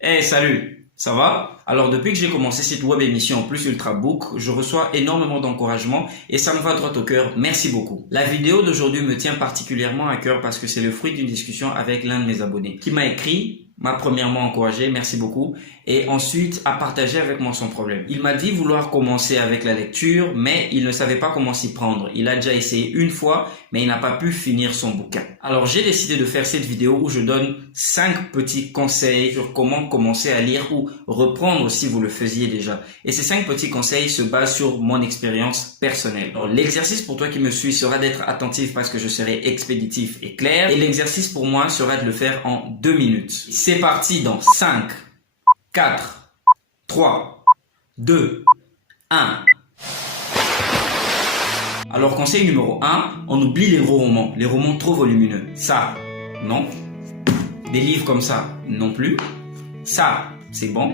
Hey, salut, ça va? Alors depuis que j'ai commencé cette web émission Plus Ultrabook, je reçois énormément d'encouragement et ça me va droit au cœur, merci beaucoup. La vidéo d'aujourd'hui me tient particulièrement à cœur parce que c'est le fruit d'une discussion avec l'un de mes abonnés qui m'a écrit, m'a premièrement encouragé, merci beaucoup, et ensuite a partagé avec moi son problème. Il m'a dit vouloir commencer avec la lecture, mais il ne savait pas comment s'y prendre. Il a déjà essayé une fois, mais il n'a pas pu finir son bouquin. Alors j'ai décidé de faire cette vidéo où je donne 5 petits conseils sur comment commencer à lire ou reprendre si vous le faisiez déjà. Et ces 5 petits conseils se basent sur mon expérience personnelle. Alors l'exercice pour toi qui me suis sera d'être attentif parce que je serai expéditif et clair. Et l'exercice pour moi sera de le faire en 2 minutes. C'est parti dans 5, 4, 3, 2, 1. Alors conseil numéro 1, on oublie les gros romans, les romans trop volumineux. Ça, non. Des livres comme ça, non plus. Ça, c'est bon.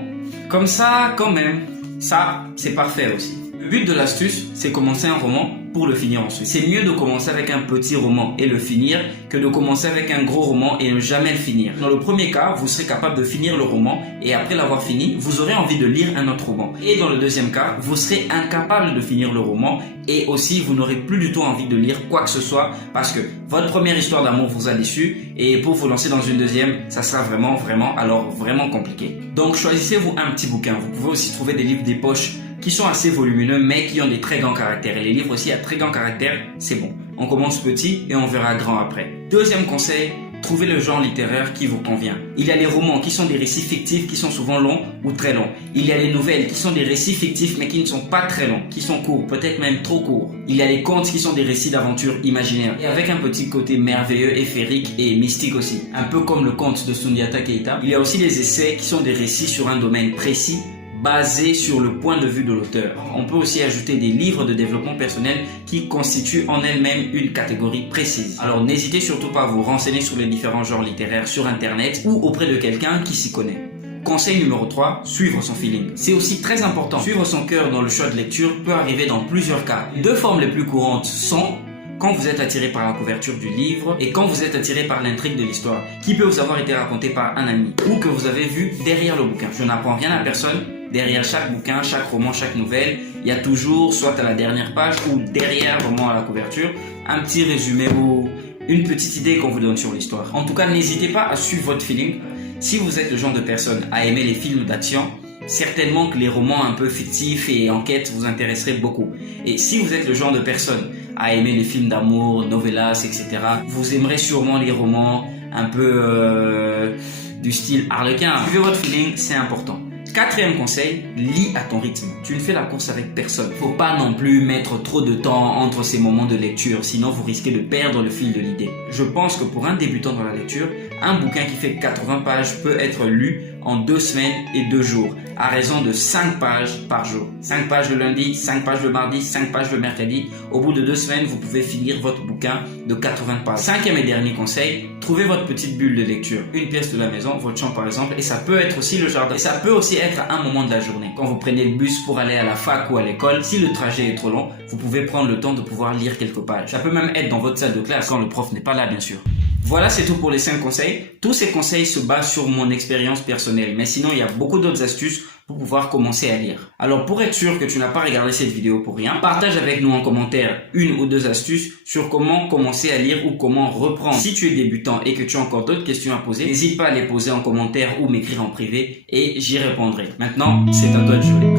Comme ça, quand même. Ça, c'est parfait aussi. Le but de l'astuce, c'est commencer un roman pour le finir ensuite. C'est mieux de commencer avec un petit roman et le finir que de commencer avec un gros roman et ne jamais le finir. Dans le premier cas, vous serez capable de finir le roman et après l'avoir fini, vous aurez envie de lire un autre roman. Et dans le deuxième cas, vous serez incapable de finir le roman et aussi vous n'aurez plus du tout envie de lire quoi que ce soit parce que votre première histoire d'amour vous a déçu et pour vous lancer dans une deuxième, ça sera vraiment compliqué. Donc choisissez-vous un petit bouquin. Vous pouvez aussi trouver des livres des poches qui sont assez volumineux mais qui ont des très grands caractères. Et les livres aussi à très grands caractères, c'est bon. On commence petit et on verra grand après. Deuxième conseil, trouvez le genre littéraire qui vous convient. Il y a les romans qui sont des récits fictifs qui sont souvent longs ou très longs. Il y a les nouvelles qui sont des récits fictifs mais qui ne sont pas très longs, qui sont courts, peut-être même trop courts. Il y a les contes qui sont des récits d'aventure imaginaires et avec un petit côté merveilleux, féerique et mystique aussi. Un peu comme le conte de Sundiata Keita. Il y a aussi les essais qui sont des récits sur un domaine précis basé sur le point de vue de l'auteur. On peut aussi ajouter des livres de développement personnel qui constituent en elles-mêmes une catégorie précise. Alors n'hésitez surtout pas à vous renseigner sur les différents genres littéraires sur internet ou auprès de quelqu'un qui s'y connaît. Conseil numéro 3, suivre son feeling. C'est aussi très important. Suivre son cœur dans le choix de lecture peut arriver dans plusieurs cas. Les 2 formes les plus courantes sont quand vous êtes attiré par la couverture du livre et quand vous êtes attiré par l'intrigue de l'histoire qui peut vous avoir été racontée par un ami ou que vous avez vu derrière le bouquin. Je n'apprends rien à personne. Derrière chaque bouquin, chaque roman, chaque nouvelle, il y a toujours, soit à la dernière page ou derrière vraiment à la couverture, un petit résumé ou une petite idée qu'on vous donne sur l'histoire. En tout cas, n'hésitez pas à suivre votre feeling. Si vous êtes le genre de personne à aimer les films d'action, certainement que les romans un peu fictifs et enquêtes vous intéresseraient beaucoup. Et si vous êtes le genre de personne à aimer les films d'amour, novellas, etc., vous aimerez sûrement les romans un peu du style Harlequin. Suivez votre feeling, c'est important. 4e conseil, lis à ton rythme. Tu ne fais la course avec personne. Faut pas non plus mettre trop de temps entre ces moments de lecture, sinon vous risquez de perdre le fil de l'idée. Je pense que pour un débutant dans la lecture, un bouquin qui fait 80 pages peut être lu en 2 semaines et 2 jours, à raison de 5 pages par jour. 5 pages le lundi, 5 pages le mardi, 5 pages le mercredi. Au bout de 2 semaines, vous pouvez finir votre bouquin de 80 pages. 5e et dernier conseil, trouvez votre petite bulle de lecture. Une pièce de la maison, votre chambre par exemple, et ça peut être aussi le jardin. Et ça peut aussi être à un moment de la journée. Quand vous prenez le bus pour aller à la fac ou à l'école, si le trajet est trop long, vous pouvez prendre le temps de pouvoir lire quelques pages. Ça peut même être dans votre salle de classe quand le prof n'est pas là, bien sûr. Voilà, c'est tout pour les 5 conseils. Tous ces conseils se basent sur mon expérience personnelle, mais sinon il y a beaucoup d'autres astuces pour pouvoir commencer à lire. Alors pour être sûr que tu n'as pas regardé cette vidéo pour rien, partage avec nous en commentaire 1 ou 2 astuces sur comment commencer à lire ou comment reprendre. Si tu es débutant et que tu as encore d'autres questions à poser, n'hésite pas à les poser en commentaire ou m'écrire en privé et j'y répondrai. Maintenant, c'est à toi de jouer.